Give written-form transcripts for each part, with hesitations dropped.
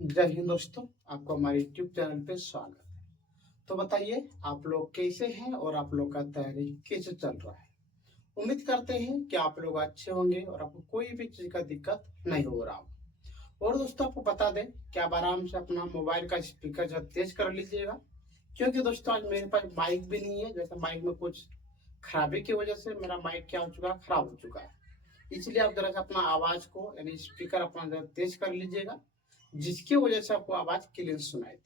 जय हिंद दोस्तों, आपको हमारे YouTube चैनल पे स्वागत है। तो बताइए आप लोग कैसे हैं और आप लोग का तैयारी कैसे चल रहा है। उम्मीद करते हैं कि आप लोग अच्छे होंगे और आपको कोई भी चीज का दिक्कत नहीं हो रहा हो। और दोस्तों आपको बता दें कि आप आराम से अपना मोबाइल का स्पीकर जो तेज कर लीजिएगा, क्योंकि दोस्तों आज मेरे पास माइक भी नहीं है। जैसे माइक में कुछ खराबी की वजह से मेरा माइक क्या हो चुका है, खराब हो चुका है। इसलिए आप जरा सा अपना आवाज को यानी स्पीकर अपना जरा तेज कर लीजिएगा, जिसकी वजह से आपको आवाज क्लियर सुनाई दे।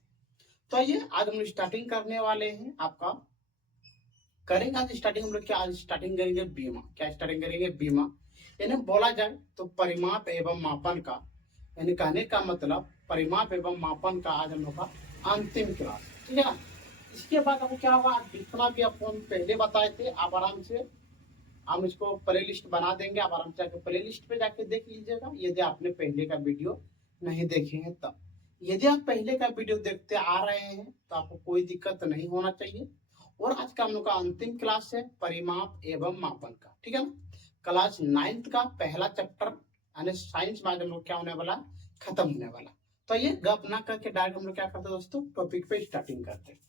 तो आइए आज हम स्टार्टिंग करने वाले हैं। आपका करेंगे आज स्टार्टिंग हम लोग क्या, आज स्टार्टिंग करेंगे बीमा। क्या स्टार्टिंग करेंगे? बीमा। यानी बोला जाए तो परिमाप एवं मापन का, यानी कहने का मतलब परिमाप एवं मापन का आज हम लोग का अंतिम क्लास, ठीक है ना। इसके बाद अब क्या होगा, जितना भी आपको हम पहले बताए थे आप आराम से हम इसको प्ले लिस्ट बना देंगे। आप आराम से प्ले लिस्ट पे जाके देख लीजिएगा, यदि आपने पहले का वीडियो नहीं देखे हैं तब। यदि आप पहले का वीडियो देखते आ रहे हैं तो आपको कोई दिक्कत नहीं होना चाहिए। और आज का हम लोग का अंतिम क्लास है परिमाप एवं मापन का, ठीक है ना। क्लास 9th का पहला चैप्टर यानी साइंस में हम लोग क्या होने वाला, खत्म होने वाला। तो ये गप ना करके डायरेक्ट हम लोग क्या करते हैं दोस्तों, टॉपिक पे स्टार्टिंग करते हैं।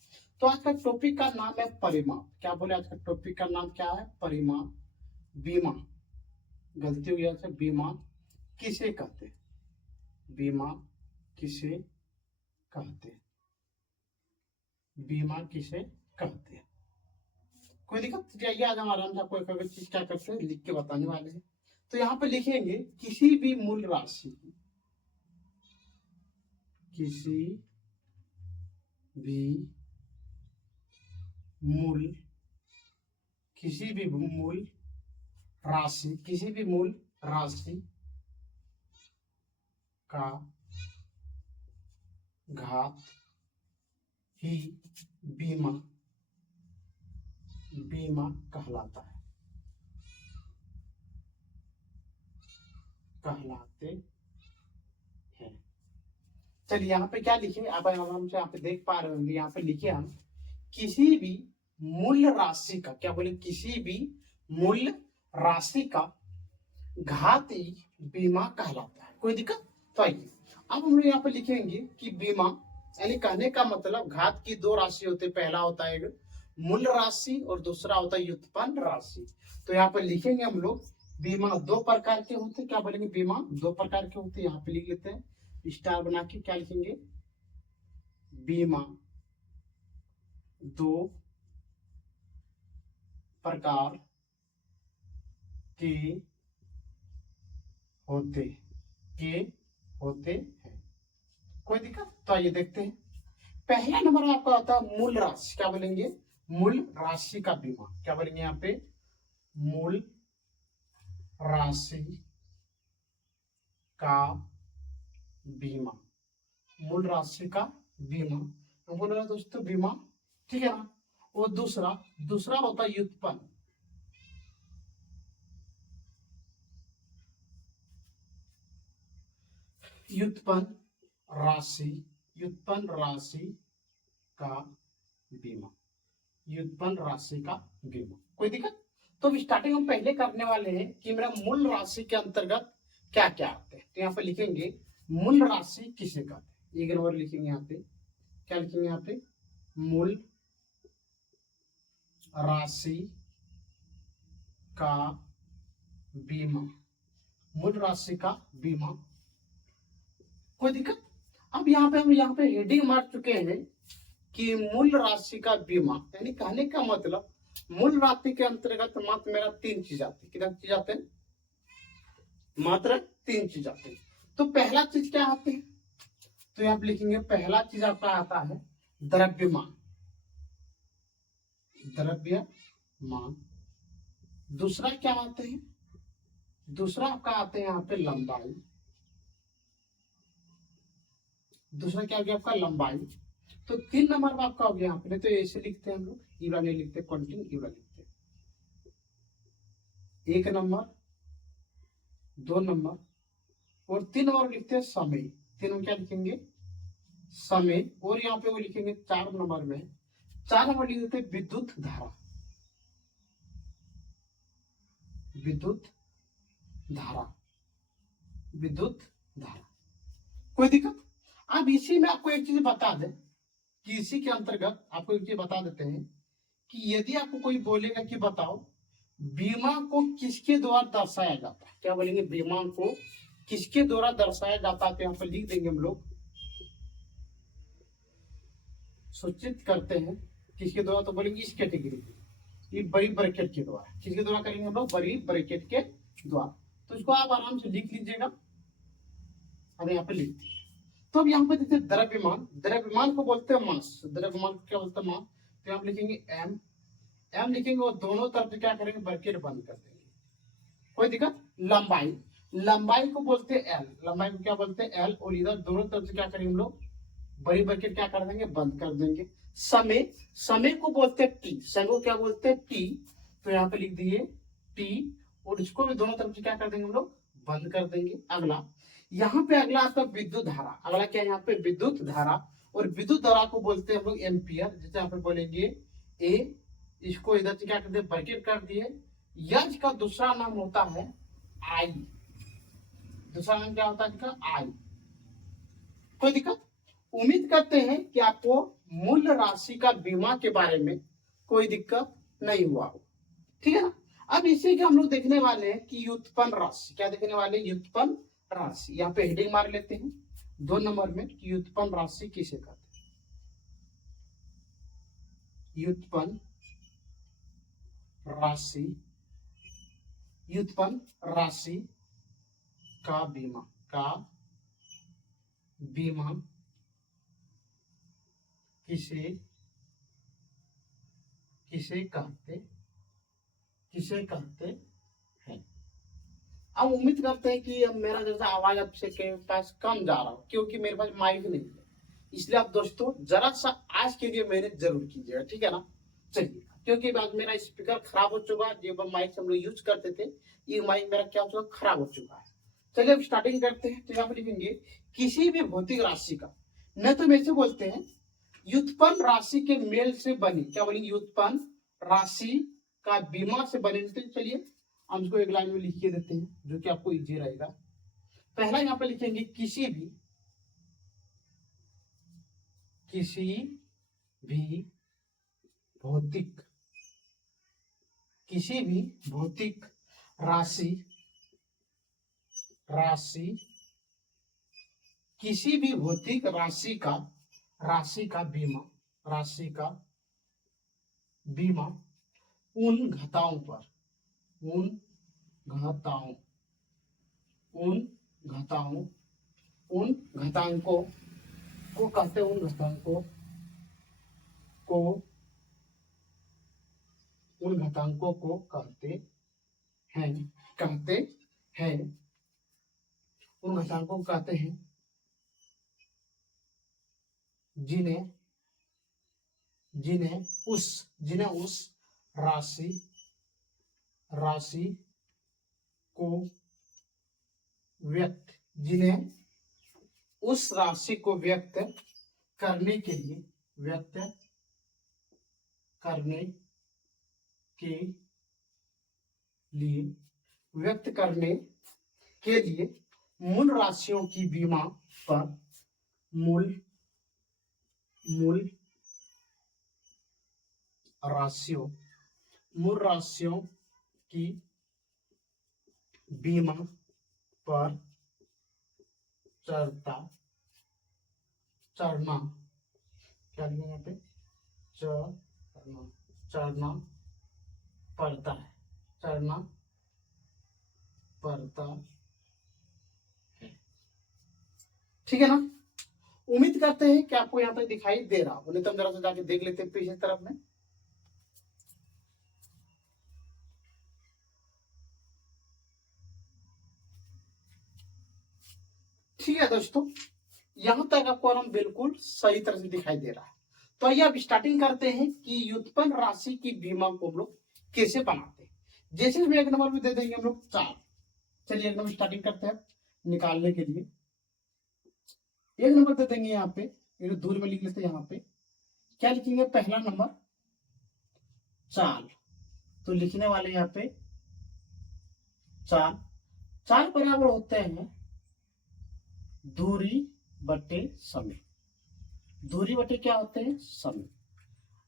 तो आज का टॉपिक का नाम है परिमाप। क्या बोले, आज का टॉपिक का नाम क्या है? परिमाप। बीमा, गलती हुई है, बीमा किसे कहते हैं? बीमा किसे कहते हैं? बीमा किसे कहते हैं? कोई दिक्कत? जाइए आज हम आराम से आपको एक एक चीज क्या करते हैं, लिख के बताने वाले हैं। तो यहाँ पे लिखेंगे किसी भी मूल राशि, किसी भी मूल, किसी भी मूल राशि, किसी भी मूल राशि का घात ही बीमा, बीमा कहलाता है, कहलाते हैं। चलिए यहाँ पे क्या लिखे, आप आराम से यहाँ पे देख पा रहे होंगे, यहाँ पे लिखे हम किसी भी मूल्य राशि का, क्या बोले, किसी भी मूल्य राशि का घात ही बीमा कहलाता है। कोई दिक्कत? तो आइए अब हम लोग यहाँ पे लिखेंगे कि बीमा यानी कहने का मतलब घात की दो राशि होते, पहला होता है मूल राशि और दूसरा होता है व्युत्पन्न राशि। तो यहाँ पे लिखेंगे हम लोग बीमा दो प्रकार के होते। क्या बोलेंगे? बीमा दो प्रकार के होते। यहाँ पे लिख लेते हैं स्टार बना के, क्या लिखेंगे? बीमा दो प्रकार के होते, के होते हैं। कोई दिक्कत? तो आइए देखते हैं। पहला नंबर आपका होता है मूल राशि। क्या बोलेंगे? मूल राशि का बीमा। क्या बोलेंगे यहाँ पे? मूल राशि का बीमा, मूल राशि का बीमा। तो बोल रहे दोस्तों बीमा, ठीक है ना। और दूसरा, दूसरा होता है व्युत्पन्न, व्युत्पन्न राशि, व्युत्पन्न राशि का बीमा, व्युत्पन्न राशि का बीमा। कोई दिक्कत? तो स्टार्टिंग हम पहले करने वाले हैं कि मेरा मूल राशि के अंतर्गत क्या क्या आते हैं। तो यहाँ पे लिखेंगे मूल राशि किसे कहते हैं। एक नंबर लिखेंगे यहाँ पे, क्या लिखेंगे यहाँ पे? मूल राशि का बीमा, मूल राशि का बीमा। कोई दिक्कत? अब यहाँ पे हम यहाँ पे हेडिंग मार चुके हैं कि मूल राशि का बीमा, यानी कहने का मतलब मूल राशि के अंतर्गत मात्र मेरा तीन चीज आती है। कितना चीज आते हैं? मात्र तीन चीज आते हैं। तो पहला चीज क्या आते हैं? तो यहाँ पे लिखेंगे पहला चीज आपका आता है द्रव्यमान, द्रव्यमान। दूसरा क्या आते हैं? दूसरा आपका आते हैं यहाँ पे लंबाई। दूसरा क्या हो गया आपका? लंबाई। तो 3 नंबर में आपका हो गया यहाँ पे, नहीं तो ऐसे लिखते हैं हम लोग, ईवरा नहीं लिखते, क्वांटिटी ईवरा लिखते हैं। 1 नंबर, 2 नंबर और 3 नंबर लिखते हैं समय। 3 में क्या लिखेंगे? समय। और यहाँ पे वो लिखेंगे 4 नंबर में, 4 नंबर लिख देते हैं विद्युत धारा, विद्युत धारा, विद्युत धारा। कोई दिक्कत? अब इसी में आपको एक चीज बता दें कि इसी के अंतर्गत आपको एक चीज बता देते हैं कि यदि आपको कोई बोलेगा कि बताओ बीमा को किसके द्वारा दर्शाया जाता है, क्या बोलेंगे, बीमा को किसके द्वारा दर्शाया जाता है, तो यहाँ पर लिख देंगे हम लोग, सूचित करते हैं किसके द्वारा, तो बोलेंगे इस कैटेगरी ये बड़ी ब्रैकेट के द्वारा, किसके द्वारा करेंगे हम लोग, बड़ी ब्रैकेट के द्वारा। तो इसको आप आराम से लिख लीजिएगा, हम यहाँ पे लिखते हैं। तो अब यहाँ पे देखते हैं द्रव्यमान, द्रव्यमान को बोलते हैं मास, द्रव्यमान को क्या बोलते हैं, मास। तो यहाँ लिखेंगे एम, एम लिखेंगे और दोनों तरफ से क्या करेंगे, ब्रैकेट बंद कर देंगे, कोई दिक्कत। लंबाई, लंबाई को बोलते हैं एल, लंबाई को क्या बोलते हैं, एल, और इधर दोनों तरफ से क्या करेंगे हम लोग, बड़ी ब्रैकेट क्या कर देंगे, बंद कर देंगे। समय, समय को बोलते हैं टी, समय को क्या बोलते हैं, टी। तो यहाँ पे लिख दिए टी, और इसको भी दोनों तरफ से क्या कर देंगे हम लोग, बंद कर देंगे। अगला, यहाँ पे अगला आपका विद्युत धारा, अगला क्या है यहाँ पे, विद्युत धारा, और विद्युत धारा को बोलते हैं हम लोग एम्पियर। जैसे यहाँ पे बोलेंगे ए, इसको इधर से क्या कर दिए, ब्रैकेट कर दिए। यज का दूसरा नाम होता है आई, दूसरा नाम क्या होता है इसका, आई। कोई दिक्कत। उम्मीद करते हैं कि आपको मूल्य राशि का बीमा के बारे में कोई दिक्कत नहीं हुआ हो, ठीक है ना। अब इसी के हम लोग देखने वाले हैं कि व्युत्पन्न राशि, क्या देखने वाले हैं, व्युत्पन्न राशि। यहाँ पे हेडिंग मार लेते हैं 2 नंबर में कि व्युत्पन्न राशि किसे कहते हैं, व्युत्पन्न राशि, व्युत्पन्न राशि का बीमा, का बीमा किसे किसे कहते हैं। अब उम्मीद करते हैं कि अब मेरा जैसा आवाज आपसे के पास कम जा रहा हो, क्योंकि मेरे पास माइक नहीं है, इसलिए आप दोस्तों जरा सा आज के लिए मेहनत जरूर कीजिएगा, ठीक है ना। चलिए, क्योंकि आज मेरा स्पीकर खराब हो चुका है, जो माइक हम लोग यूज करते थे, ये माइक मेरा क्या हो चुका, खराब हो चुका है। चलिए अब स्टार्टिंग करते हैं। तो यहाँ पर लिखेंगे किसी भी भौतिक राशि का, न तो वैसे बोलते हैं व्युत्पन्न राशि के मेल से बनी, क्या बोलेंगे, व्युत्पन्न राशि का बीमा से बने। तो चलिए हम इसको एक लाइन में लिख के देते हैं, जो कि आपको इजी रहेगा। पहला यहाँ पे लिखेंगे किसी भी भौतिक, किसी भी भौतिक राशि, किसी भी भौतिक राशि का बीमा उन घटाओं उन घातांकों को कहते हैं, उन घातांकों को कहते हैं, उन घातांकों को कहते हैं जिन्हें उस राशि को व्यक्त करने के लिए मूल राशियों की बीमा पर मूल राशियों की बीमा पर चढ़ना, क्या लिखेंगे यहाँ पे, चढ़ना पड़ता है, ठीक है ना। उम्मीद करते हैं कि आपको यहाँ तक दिखाई दे रहा हो, नहीं तो हम जरा सा जाके देख लेते हैं पीछे तरफ में। ठीक है दोस्तों, यहां तक आपको आराम बिल्कुल सही तरह से दिखाई दे रहा है। तो आइए अब स्टार्टिंग करते हैं कि व्युत्पन्न राशि की बीमा को हम लोग कैसे बनाते हैं। जैसे भी एक नंबर में दे देंगे हम लोग 4। चलिए एक नंबर स्टार्टिंग करते हैं निकालने के लिए। एक नंबर दे देंगे यहाँ पे, दूर में लिख लेते हैं। यहाँ पे क्या लिखेंगे, पहला नंबर चाल, तो लिखने वाले यहाँ पे चाल बराबर होते हैं दूरी बटे समय, दूरी बटे क्या होते हैं समय।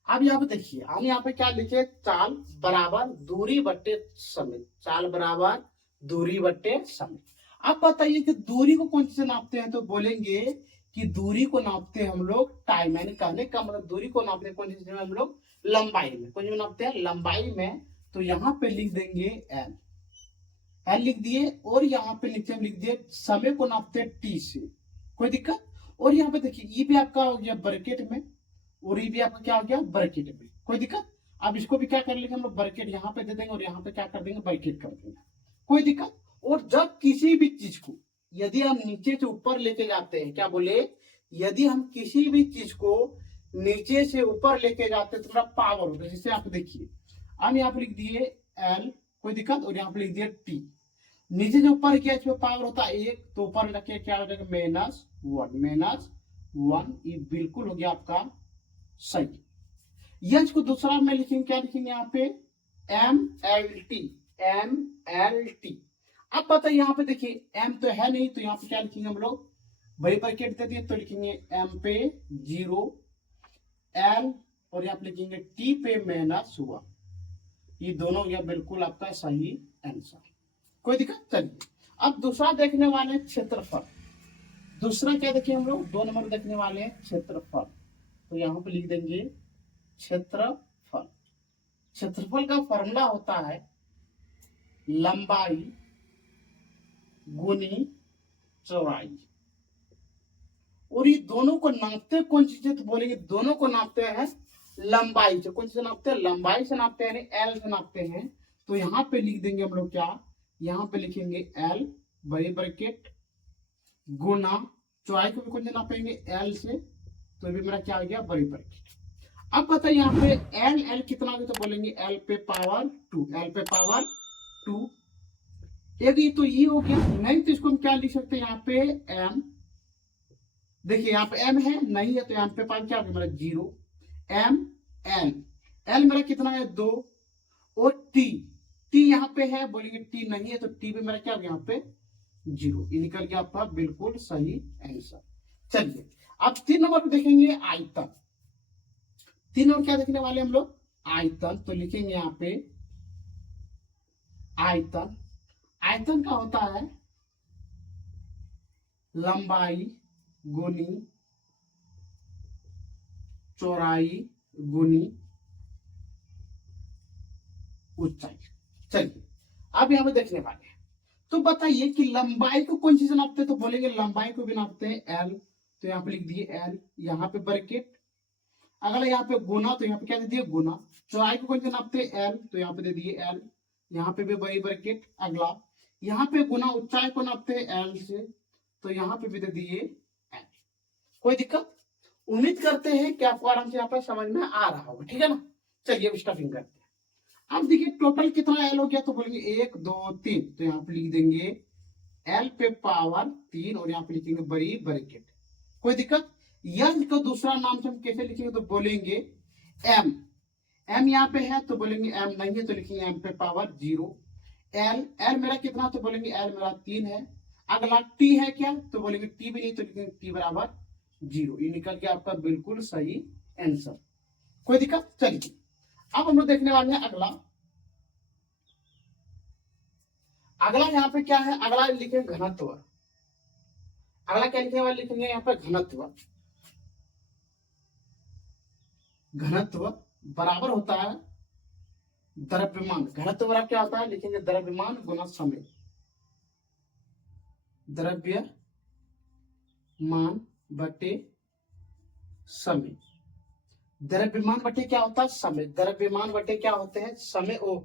अब यहाँ पे देखिए हम यहाँ पे क्या लिखे, चाल बराबर दूरी बटे समय, चाल बराबर दूरी बटे समय। अब बताइए कि दूरी को कौन से नापते हैं, तो बोलेंगे कि दूरी को नापते हैं हम लोग टाइम, यानी कहने का मतलब दूरी को नापते हैं कौन सी में हम लोग लंबाई में, कौन सी नापते हैं लंबाई में। तो यहाँ पे लिख देंगे एल, एल लिख दिए, और यहाँ पे लिख दिए समय को नापते हैं टी से, कोई दिक्कत। और यहाँ पे देखिए ये भी आपका हो गया ब्रैकेट में, और ये भी आपका क्या हो गया ब्रैकेट में, कोई दिक्कत। अब इसको भी क्या कर लेंगे हम लोग, ब्रैकेट यहाँ पे दे देंगे और यहाँ पे क्या कर देंगे ब्रैकेट कर देंगे, कोई दिक्कत। और जब किसी भी चीज को यदि हम नीचे से ऊपर लेके जाते हैं, क्या बोले, यदि हम किसी भी चीज को नीचे से ऊपर लेके जाते हैं तो थोड़ा पावर होता है। जैसे आप देखिए हम यहाँ पे लिख दिए एल, कोई दिक्कत, और यहाँ पे लिख दिया टी। नीचे जो ऊपर किया इसमें पावर होता है एक, तो ऊपर रखे क्या हो जाएगा -1, -1। ये बिल्कुल हो गया आपका सही। यह को दूसरा में लिखेंगे, क्या लिखेंगे यहाँ पे MLT, MLT। अब पता है यहाँ पे देखिए एम तो है नहीं, तो यहाँ पे क्या लिखेंगे हम लोग, वही ब्रैकेट दे दिए तो लिखेंगे एम पे 0 एल, और यहाँ पे लिखेंगे टी पे -1। ये दोनों हो गया बिल्कुल आपका सही आंसर, कोई दिक्कत। चलिए अब दूसरा देखने वाले हैं क्षेत्रफल। दूसरा क्या देखिए हम लोग 2 नंबर देखने वाले हैं क्षेत्रफल। तो यहाँ पे लिख देंगे क्षेत्रफल। क्षेत्रफल का फॉर्मूला होता है लंबाई गुनी चौड़ाई, और ये दोनों को नापते कौन सी चीज, तो बोलेंगे दोनों को नापते हैं लंबाई से। कौन से नापते हैं, लंबाई से नापते हैं, एल से नापते हैं। तो यहाँ पे लिख देंगे हम लोग क्या, यहाँ पे लिखेंगे एल बड़ी ब्रैकेट गुना चौड़ाई को भी कौन से नापेंगे एल से, तो भी मेरा क्या हो गया बड़ी ब्रैकेट। अब पता है यहाँ पे एल, एल कितना होगा, तो बोलेंगे एल पे पावर 2, एल पे पावर 2। यदि तो ये हो गया, नहीं तो इसको हम क्या लिख सकते हैं यहाँ पे एम, देखिए यहाँ पे एम है नहीं है, तो यहाँ पे पावर क्या हो गया मेरा 0, एम एल, एल मेरा कितना है 2, और टी, टी यहाँ पे है, बोलेंगे टी नहीं है, तो टी पे मेरा क्या हो गया यहाँ पे 0। ये निकल गया आपका बिल्कुल सही आंसर। चलिए अब 3 नंबर पे देखेंगे आयतन। 3 नंबर क्या देखने वाले हम लोग आयतन, तो लिखेंगे यहाँ पे आयतन। आयतन का होता है लंबाई गुनी चौड़ाई गुनी ऊंचाई। चलिए अब यहाँ पे देखने वाले हैं, तो बताइए कि लंबाई को कौन सी से नापते हैं, तो बोलेंगे लंबाई को भी नापते हैं एल, तो यहाँ पे लिख दिए एल, यहाँ पे ब्रैकेट। अगला यहाँ पे गुना, तो यहाँ पे क्या दे दिए गुना। चौड़ाई को कौन से नापते हैं एल, तो यहाँ पे दे दिए एल, यहाँ पे भी बड़ी ब्रैकेट। अगला यहाँ पे गुना ऊंचाई को नापते हैं एल से, तो यहाँ पे भी दे दिए एल, कोई दिक्कत। उम्मीद करते हैं कि आपको आराम से यहाँ पर समझ में आ रहा होगा, ठीक है ना। चलिए अब स्टफिंग करते हैं। अब देखिए टोटल कितना एल हो गया, तो बोलेंगे 1 2 3, तो यहाँ पे लिख देंगे एल पे पावर 3, और यहाँ पे लिखेंगे बड़ी ब्रैकेट, कोई दिक्कत। यह को दूसरा नाम से हम कैसे लिखेंगे, तो बोलेंगे एम, एम यहाँ पे है तो बोलेंगे एम नहीं है, तो लिखेंगे एम पे पावर 0। एल, एल मेरा कितना, तो बोलेंगे एल मेरा 3 है। अगला टी है क्या, तो बोलेंगे टी भी नहीं, तो लिखेंगे टी बराबर 0। ये निकल गया आपका बिल्कुल सही आंसर, कोई दिक्कत। चलिए अब हम लोग देखने वाले हैं अगला। अगला यहाँ पे क्या है, अगला लिखेंगे घनत्व। अगला क्या लिखने वाले, लिखेंगे यहाँ पे घनत्व। घनत्व बराबर होता है द्रव्यमान। घनत्व बराबर क्या होता है, लिखेंगे द्रव्यमान गुना समय, द्रव्यमान बटे समय। द्रव्यमान बटे क्या होता है समय, द्रव्यमान बटे क्या होते हैं समय, ओ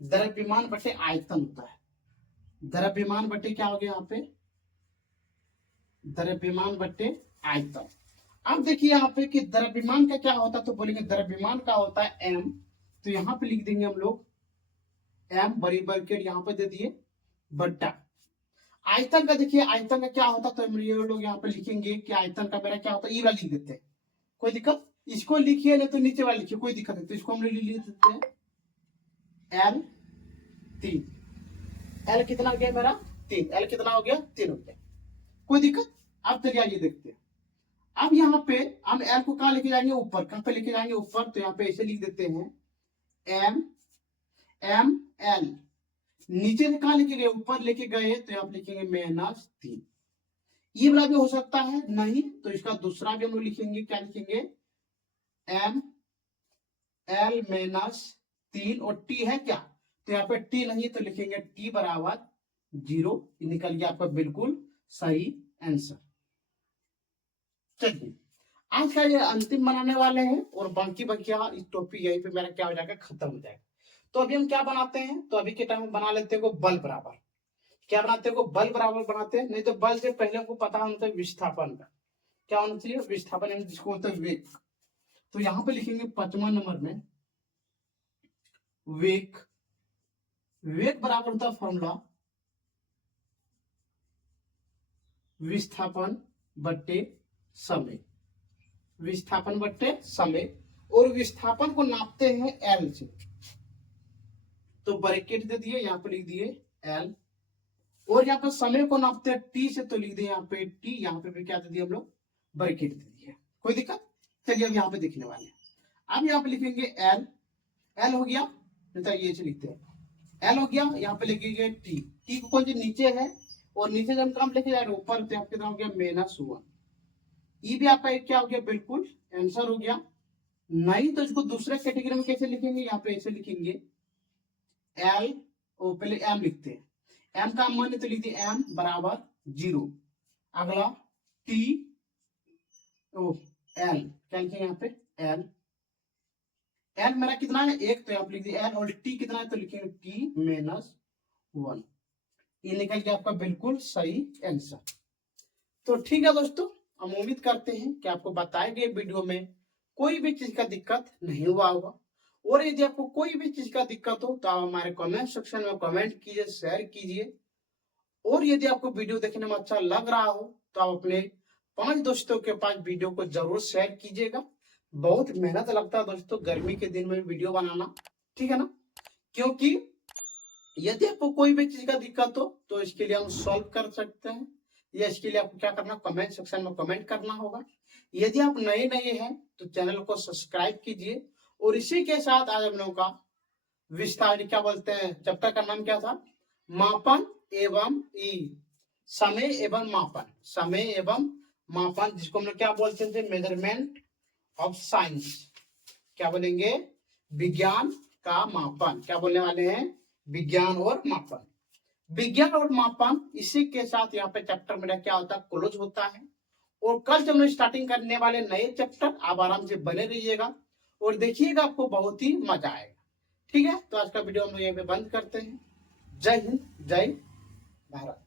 द्रव्यमान बटे आयतन होता है। द्रव्यमान बटे क्या हो गया यहाँ पे, द्रव्यमान बटे आयतन। अब देखिए यहाँ पे कि द्रव्यमान का क्या होता है, तो बोलेंगे द्रव्यमान का होता है एम, तो यहाँ पे लिख देंगे हम लोग एम बड़ी ब्रैकेट यहाँ पे दे दिए बट्टा। आयतन का देखिए आयतन का क्या होता है, तो हम ये लोग यहाँ पे लिखेंगे कि आयतन का मेरा क्या होता है, ये वाला लिख देते हैं, कोई दिक्कत। इसको लिखिए नहीं तो नीचे वाला लिखिए, कोई दिक्कत नहीं, तो इसको हम लिख देते हैं एल 3। एल कितना हो गया मेरा 3, एल कितना हो गया 3 हो गया, कोई दिक्कत। अब चलिए आइए देखते हैं। अब यहाँ पे हम एल को कहाँ लेके जाएंगे, ऊपर। कहाँ पे लेके जाएंगे, ऊपर। तो यहाँ पे ऐसे लिख देते हैं एम एम एल। नीचे से कहाँ लेके गए, ऊपर लेके गए, तो यहाँ पे लिखेंगे -3। ये वाला भी हो सकता है, नहीं तो इसका दूसरा भी हम लोग लिखेंगे, क्या लिखेंगे, एम एल -3 और टी है क्या, तो यहाँ पे टी नहीं तो लिखेंगे टी बराबर 0। निकल गया आपका बिल्कुल सही आंसर। चलिए आज का ये अंतिम बनाने वाले हैं और बाकी इस टॉपिक यहीं पे मेरा क्या हो जाएगा, खत्म हो जाएगा। तो अभी हम क्या बनाते हैं, तो अभी के टाइम में बना लेते हैं बल बराबर। क्या बनाते हैं, बल बराबर बनाते हैं। नहीं तो बल से पहले हमको पता होना चाहिए विस्थापन का, क्या होना चाहिए, विस्थापन जिसको होता है वेग। तो यहाँ पे लिखेंगे 5वां नंबर में वेग। वेग बराबर होता है फॉर्मूला विस्थापन बट्टे समय। विस्थापन बट्टे समय। और विस्थापन को नापते हैं एल से, तो ब्रैकेट दे दिए, यहाँ पे लिख दिए एल। और यहाँ पे समय को नापते हैं टी से, तो लिख दिए यहाँ पे टी। यहाँ पे क्या दे दिए हम लोग, ब्रैकेट दे दिए। कोई दिक्कत, चलिए अब यहाँ पे देखने वाले हैं। अब यहाँ पे लिखेंगे एल। एल हो गया, तो ये से लिखते हैं एल हो गया। यहाँ पे लिखेंगे टी। टी को कौन सी नीचे है, और नीचे जब काम लेके जाए ऊपर, तो आपके हो गया -1। ये भी आपका एक क्या हो गया, बिल्कुल आंसर हो गया। नहीं तो इसको दूसरे कैटेगरी में कैसे लिखेंगे, यहाँ पे ऐसे लिखेंगे एल, और पहले एम लिखते हैं। एम का मान तो लिखते हैं एम बराबर 0। अगला टी ओ एल, क्या लिखेंगे यहाँ पे एल। एल मेरा कितना है 1, तो आप लिख दिए एल। और टी कितना है, तो लिखेंगे टी -1। ये निकल गया आपका बिल्कुल सही आंसर। तो ठीक है दोस्तों, हम उम्मीद करते हैं कि आपको बताए गए वीडियो में कोई भी चीज का दिक्कत नहीं हुआ होगा। और यदि आपको कोई भी चीज का दिक्कत हो तो आप हमारे कमेंट सेक्शन में कमेंट कीजिए, शेयर कीजिए। और यदि आपको वीडियो देखने में अच्छा लग रहा हो तो आप अपने 5 दोस्तों के पास वीडियो को जरूर शेयर कीजिएगा। बहुत मेहनत लगता है दोस्तों गर्मी के दिन में वीडियो बनाना, ठीक है ना। क्योंकि यदि आपको कोई भी चीज का दिक्कत हो तो इसके लिए हम सॉल्व कर सकते हैं, या इसके लिए आपको क्या करना, कमेंट सेक्शन में कमेंट करना होगा। यदि आप नए हैं तो चैनल को सब्सक्राइब कीजिए। और इसी के साथ आज हम लोगों का विस्तार, क्या बोलते हैं, चैप्टर का नाम क्या था, मापन एवं समय एवं मापन। समय एवं मापन, जिसको हम लोग क्या बोलते थे, मेजरमेंट ऑफ साइंस। क्या बोलेंगे, विज्ञान का मापन। क्या बोलने वाले हैं, विज्ञान और मापन। विज्ञान और मापन, इसी के साथ यहाँ पे चैप्टर मेरा क्या होता है, क्लोज होता है। और कल जब हम स्टार्टिंग करने वाले नए चैप्टर, आप आराम से बने रहिएगा और देखिएगा, आपको बहुत ही मजा आएगा। ठीक है, तो आज का वीडियो हम लोग यहीं पे बंद करते हैं। जय हिंद, जय भारत।